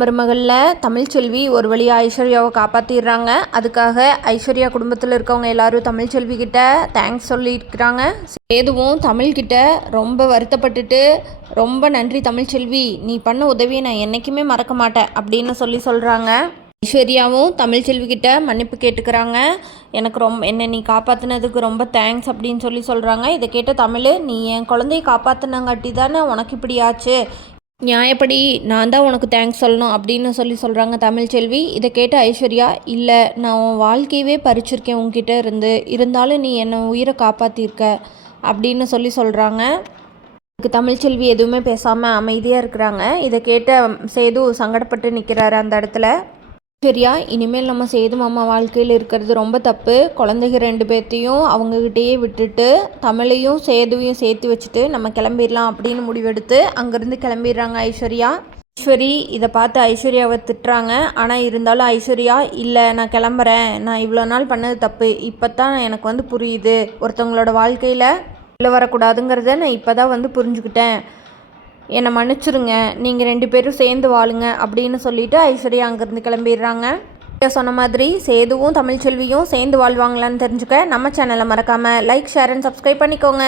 மருமகளில் தமிழ்ச்செல்வி ஒரு வழியாக ஐஸ்வர்யாவை காப்பாற்றிடுறாங்க. அதுக்காக ஐஸ்வர்யா குடும்பத்தில் இருக்கவங்க எல்லாரும் தமிழ்ச்செல்வி கிட்ட தேங்க்ஸ் சொல்லியிருக்கிறாங்க. சேதுவும் தமிழ்கிட்ட ரொம்ப வருத்தப்பட்டுட்டு, ரொம்ப நன்றி தமிழ்ச்செல்வி, நீ பண்ண உதவியை நான் என்றைக்குமே மறக்க மாட்டேன் அப்படின்னு சொல்கிறாங்க. ஐஸ்வர்யாவும் தமிழ்ச்செல்வி கிட்ட மன்னிப்பு கேட்டுக்கிறாங்க. எனக்கு என்னை நீ காப்பாற்றினதுக்கு ரொம்ப தேங்க்ஸ் அப்படின்னு சொல்கிறாங்க. இதை கேட்ட தமிழ், நீ என் குழந்தைய காப்பாற்றினங்காட்டி தானே உனக்கு இப்படி ஆச்சு, நியாயப்படி நான் தான் உனக்கு தேங்க்ஸ் சொல்லணும் அப்படின்னு சொல்கிறாங்க தமிழ்ச்செல்வி. இதை கேட்ட ஐஸ்வர்யா, இல்லை நான் உன் வாழ்க்கையவே பறிச்சிருக்கேன் உன்கிட்ட இருந்தாலும் நீ என்னை உயிரை காப்பாற்றிருக்க அப்படின்னு சொல்கிறாங்க. அதுக்கு தமிழ்ச்செல்வி எதுவுமே பேசாமல் அமைதியாக இருக்கிறாங்க. இதை கேட்ட சேது சங்கடப்பட்டு நிற்கிறாரு அந்த இடத்துல. சரியா, இனிமேல் நம்ம சேது மாமா வாழ்க்கையில் இருக்கிறது ரொம்ப தப்பு. குழந்தைங்க 2 பேர்த்தையும் அவங்கக்கிட்டேயே விட்டுட்டு தமிழையும் சேதுவையும் சேர்த்து வச்சுட்டு நம்ம கிளம்பிடலாம் அப்படின்னு முடிவெடுத்து அங்கேருந்து கிளம்பிடுறாங்க ஐஸ்வர்யா. இதை பார்த்து ஐஸ்வர்யாவை திட்டுறாங்க. ஆனால் இருந்தாலும் ஐஸ்வர்யா, இல்லை நான் கிளம்புறேன், நான் இவ்வளோ நாள் பண்ணது தப்பு, இப்போ தான் எனக்கு புரியுது, ஒருத்தவங்களோட வாழ்க்கையில் உள்ள வரக்கூடாதுங்கிறத நான் இப்போ தான் புரிஞ்சுக்கிட்டேன், என்னை மன்னிச்சிருங்க, நீங்கள் 2 பேரும் சேர்ந்து வாழுங்க அப்படின்னு சொல்லிட்டு ஐஸ்வர்யா அங்கேருந்து கிளம்பிடுறாங்க. சொன்ன மாதிரி சேதுவும் தமிழ்ச்செல்வியும் சேர்ந்து வாழ்வாங்களான்னு தெரிஞ்சுக்க நம்ம சேனலை மறக்காமல் லைக், ஷேர் அண்ட் சப்ஸ்கிரைப் பண்ணிக்கோங்க.